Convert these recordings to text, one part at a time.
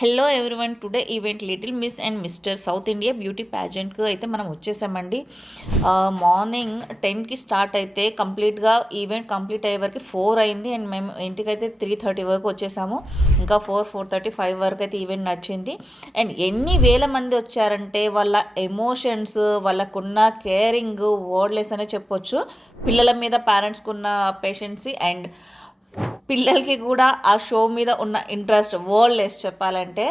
Hello everyone, today event little miss and mister South India beauty ప్యాజెంట్కి అయితే మనం వచ్చేసామండి. మార్నింగ్ 10కి స్టార్ట్ అయితే కంప్లీట్గా ఈవెంట్ కంప్లీట్ అయ్యే వరకు 4 అయింది. అండ్ మేము ఇంటికైతే 3:30 వరకు వచ్చేసాము. ఇంకా 4:30, 5 వరకు అయితే ఈవెంట్ నడిచింది. అండ్ ఎన్ని వేల మంది వచ్చారంటే వాళ్ళ ఎమోషన్స్, వాళ్ళకున్న కేరింగ్ వర్డ్లెస్ అనే చెప్పొచ్చు. పిల్లల మీద పేరెంట్స్కి ఉన్న పేషెన్సీ అండ్ పిల్లలకి కూడా ఆ షో మీద ఉన్న ఇంట్రెస్ట్ వర్డ్లెస్ చెప్పాలంటే.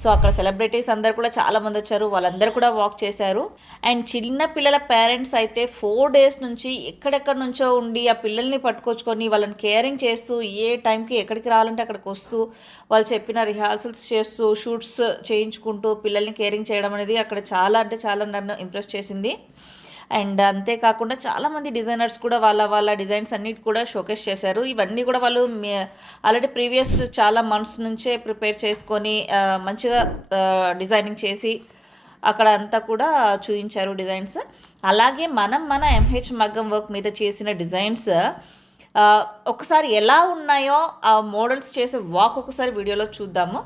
సో అక్కడ సెలబ్రిటీస్ అందరు కూడా చాలామంది వచ్చారు, వాళ్ళందరూ కూడా వాక్ చేశారు. అండ్ చిన్న పిల్లల పేరెంట్స్ అయితే 4 డేస్ నుంచి ఎక్కడెక్కడి నుంచో ఉండి ఆ పిల్లల్ని పట్టుకొచ్చుకొని వాళ్ళని కేరింగ్ చేస్తూ ఏ టైంకి ఎక్కడికి రావాలంటే అక్కడికి వస్తూ వాళ్ళు చెప్పిన రిహార్సల్స్ చేస్తూ షూట్స్ చేయించుకుంటూ పిల్లల్ని కేరింగ్ చేయడం అనేది అక్కడ చాలా అంటే చాలా నన్ను ఇంప్రెస్ చేసింది. అండ్ అంతేకాకుండా చాలామంది డిజైనర్స్ కూడా వాళ్ళ డిజైన్స్ అన్నిటి కూడా షోకేస్ చేశారు. ఇవన్నీ కూడా వాళ్ళు ఆల్రెడీ ప్రీవియస్ చాలా మంత్స్ నుంచే ప్రిపేర్ చేసుకొని మంచిగా డిజైనింగ్ చేసి అక్కడ అంతా కూడా చూపించారు డిజైన్స్. అలాగే మన ఎంహెచ్ మగ్గం వర్క్ మీద చేసిన డిజైన్స్ ఒకసారి ఎలా ఉన్నాయో ఆ మోడల్స్ చేసే వాక్ ఒకసారి వీడియోలో చూద్దాము.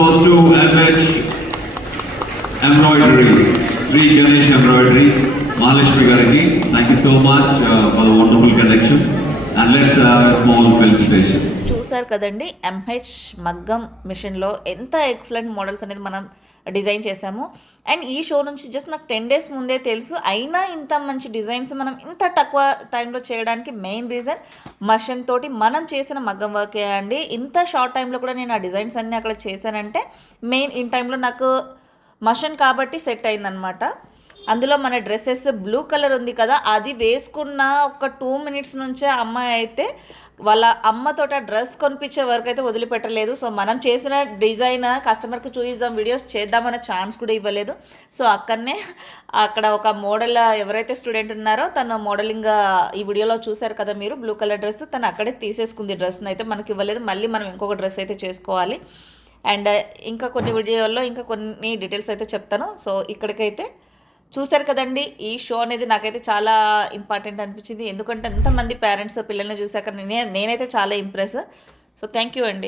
Goes to MH Embroidery, Sri Ganesh Embroidery, Mahaleshmi Gariki. Thank you so much for the wonderful collection. And let's have a small felicitation. చూసారు కదండి, ఎంహెచ్ మగ్గం మిషన్లో ఎంత ఎక్సలెంట్ మోడల్స్ అనేది మనం డిజైన్ చేసాము. అండ్ ఈ షో నుంచి జస్ట్ నాకు 10 డేస్ ముందే తెలుసు, అయినా ఇంత మంచి డిజైన్స్ మనం ఇంత తక్కువ టైంలో చేయడానికి మెయిన్ రీజన్ మషన్ తోటి మనం చేసిన మగ్గం వర్కే అండి. ఇంత షార్ట్ టైంలో కూడా నేను ఆ డిజైన్స్ అన్నీ అక్కడ చేశానంటే మెయిన్ ఇన్ టైంలో నాకు మషన్ కాబట్టి సెట్ అయిందనమాట. అందులో మన డ్రెస్సెస్ బ్లూ కలర్ ఉంది కదా, అది వేసుకున్న ఒక 2 మినిట్స్ నుంచే అమ్మాయి అయితే వాళ్ళ అమ్మతోట డ్రెస్ కొనిపించే వరకు అయితే వదిలిపెట్టలేదు. సో మనం చేసిన డిజైన్ కస్టమర్కి చూపిద్దాం, వీడియోస్ చేద్దామనే ఛాన్స్ కూడా ఇవ్వలేదు. సో అక్కడనే అక్కడ ఒక మోడల్ ఎవరైతే స్టూడెంట్ ఉన్నారో తను మోడలింగ్ ఈ వీడియోలో చూశారు కదా మీరు, బ్లూ కలర్ డ్రెస్ తను అక్కడే తీసేసుకుంది. డ్రెస్ని అయితే మనకి ఇవ్వలేదు, మళ్ళీ మనం ఇంకొక డ్రెస్ అయితే చేసుకోవాలి. అండ్ ఇంకా కొన్ని వీడియోల్లో ఇంకా కొన్ని డీటెయిల్స్ అయితే చెప్తాను. సో ఇక్కడికైతే చూసారు కదండి, ఈ షో అనేది నాకైతే చాలా ఇంపార్టెంట్ అనిపించింది. ఎందుకంటే ఎంతమంది పేరెంట్స్ పిల్లల్ని చూసాక నేనైతే చాలా ఇంప్రెస్. సో థ్యాంక్ యూ అండి.